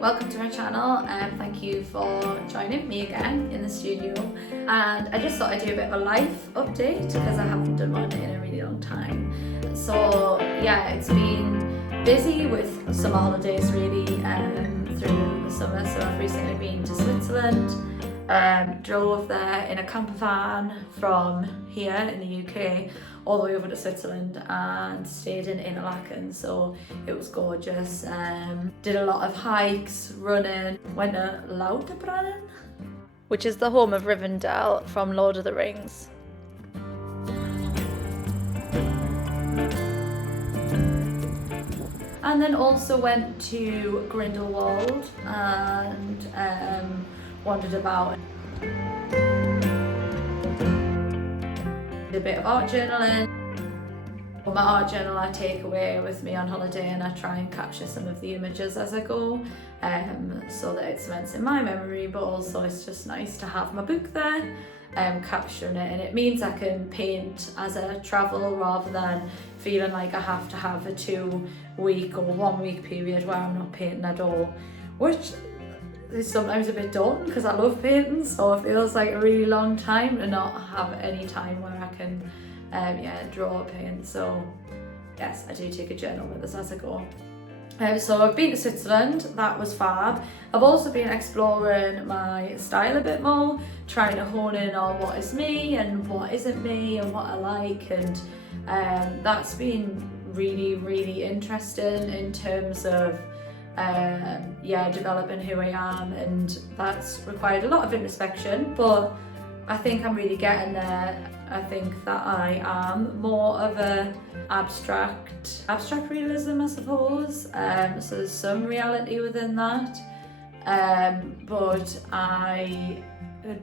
welcome to my channel and thank you for joining me again in the studio. And I just thought I'd do a bit of a life update because I haven't done one in a really long time. So yeah, it's been busy with summer holidays really through the summer. So I've recently been to Switzerland, drove there in a camper van from here in the UK all the way over to Switzerland and stayed in Interlaken, so it was gorgeous. Did a lot of hikes, running, went to Lauterbrunnen, which is the home of Rivendell from Lord of the Rings. And then also went to Grindelwald and wandered about. A bit of art journaling. My art journal I take away with me on holiday and I try and capture some of the images as I go, so that it cements in my memory, but also it's just nice to have my book there, capturing it, and it means I can paint as I travel rather than feeling like I have to have a 2-week or 1-week period where I'm not painting at all, which is sometimes a bit daunting because I love painting, so it feels like a really long time to not have any time where I can draw or paint. So yes, I do take a journal with us as I go. So I've been to Switzerland, that was fab. I've also been exploring my style a bit more, trying to hone in on what is me and what isn't me and what I like, and that's been really interesting in terms of developing who I am, and that's required a lot of introspection, but I think I'm really getting there. I think that I am more of a abstract realism, I suppose, so there's some reality within that, but I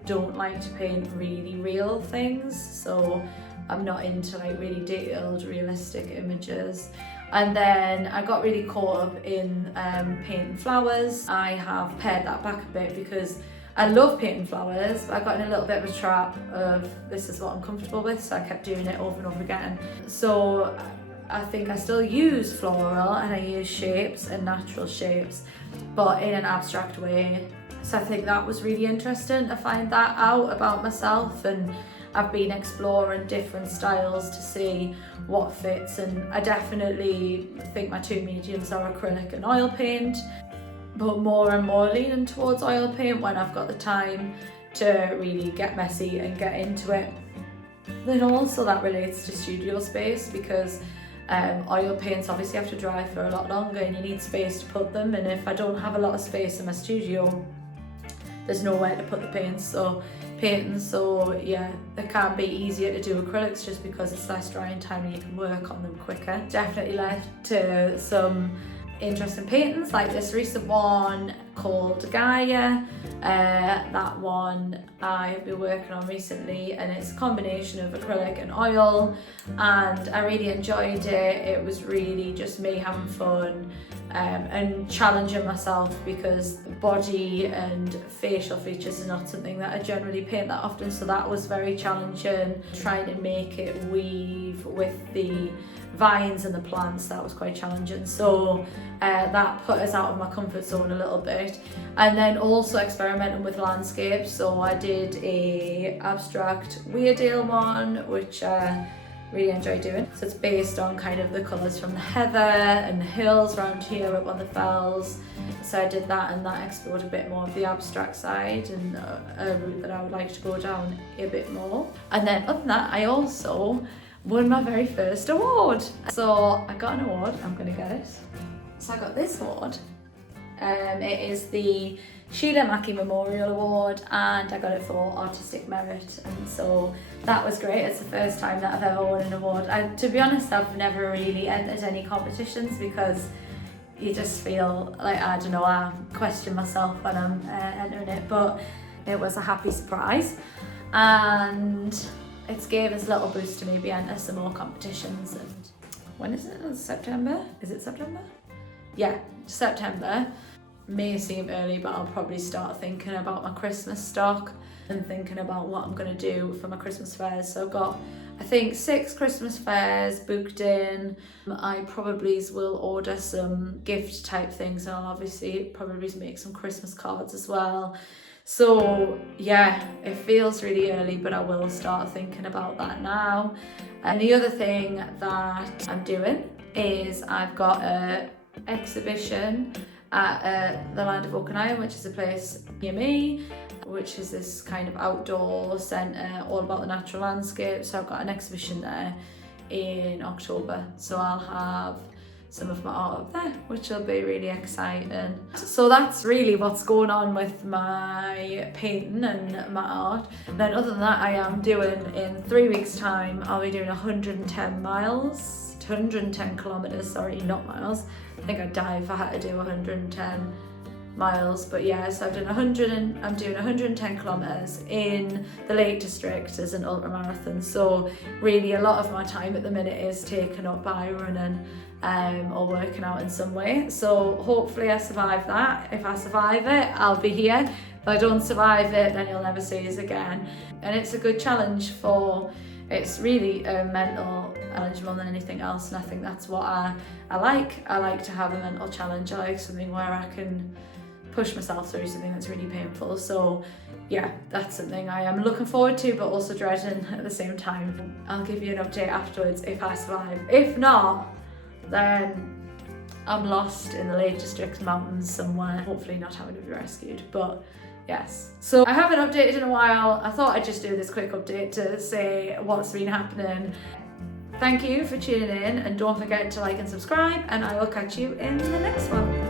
don't like to paint really real things, so I'm not into like really detailed realistic images. And then I got really caught up in painting flowers. I have pared that back a bit because I love painting flowers, but I got in a little bit of a trap of this is what I'm comfortable with, so I kept doing it over and over again. So I think I still use floral and I use shapes and natural shapes, but in an abstract way. So I think that was really interesting to find that out about myself, and I've been exploring different styles to see what fits, and I definitely think my two mediums are acrylic and oil paint, but more and more leaning towards oil paint when I've got the time to really get messy and get into it. Then also that relates to studio space, because oil paints obviously have to dry for a lot longer and you need space to put them, and if I don't have a lot of space in my studio, there's nowhere to put the paints or painting. So yeah, it can be easier to do acrylics just because it's less drying time and you can work on them quicker. Definitely led to some interesting paintings like this recent one called Gaia. That one I've been working on recently, and it's a combination of acrylic and oil, and I really enjoyed it. It was really just me having fun and challenging myself, because body and facial features is not something that I generally paint that often, so that was very challenging. Trying to make it weave with the vines and the plants, that was quite challenging, so that put us out of my comfort zone a little bit. And then also experimenting with landscapes, so I did a abstract Weardale one, which really enjoy doing. So it's based on kind of the colours from the heather and the hills around here up on the fells. So I did that, and that explored a bit more of the abstract side, and a route that I would like to go down a bit more. And then other than that, I also won my very first award. So I got an award, I'm gonna get it. So I got this award. It is the Sheila Mackey Memorial Award, and I got it for artistic merit, and so that was great. It's the first time that I've ever won an award. To be honest, I've never really entered any competitions because you just feel like, I don't know, I question myself when I'm entering it, but it was a happy surprise, and it's gave us a little boost to maybe enter some more competitions. And when is it? September? Is it September? Yeah, September. May seem early, but I'll probably start thinking about my Christmas stock and thinking about what I'm going to do for my Christmas fairs. So I've got I think 6 Christmas fairs booked in. I probably will order some gift type things, and I'll obviously probably make some Christmas cards as well. So yeah, it feels really early, but I will start thinking about that now. And the other thing that I'm doing is I've got a exhibition at the Land of Oakeniron, which is a place near me, which is this kind of outdoor centre all about the natural landscape. So I've got an exhibition there in October, so I'll have some of my art up there, which will be really exciting. So that's really what's going on with my painting and my art. And then other than that, I am doing, in 3 weeks time, I'll be doing 110 kilometers, sorry, not miles. I think I'd die if I had to do 110 miles, but yeah, so I'm doing 110 kilometers in the Lake District as an ultra marathon. So really a lot of my time at the minute is taken up by running or working out in some way. So hopefully I survive that. If I survive it, I'll be here. If I don't survive it, then you'll never see us again. And it's a good challenge it's really a mental challenge more than anything else, and I think that's what I like. I like to have a mental challenge. I like something where I can push myself through something that's really painful. So yeah, that's something I am looking forward to, but also dreading at the same time. I'll give you an update afterwards if I survive. If not, then I'm lost in the Lake District mountains somewhere, hopefully not having to be rescued, but yes. So I haven't updated in a while. I thought I'd just do this quick update to say what's been happening. Thank you for tuning in, and don't forget to like and subscribe, and I will catch you in the next one.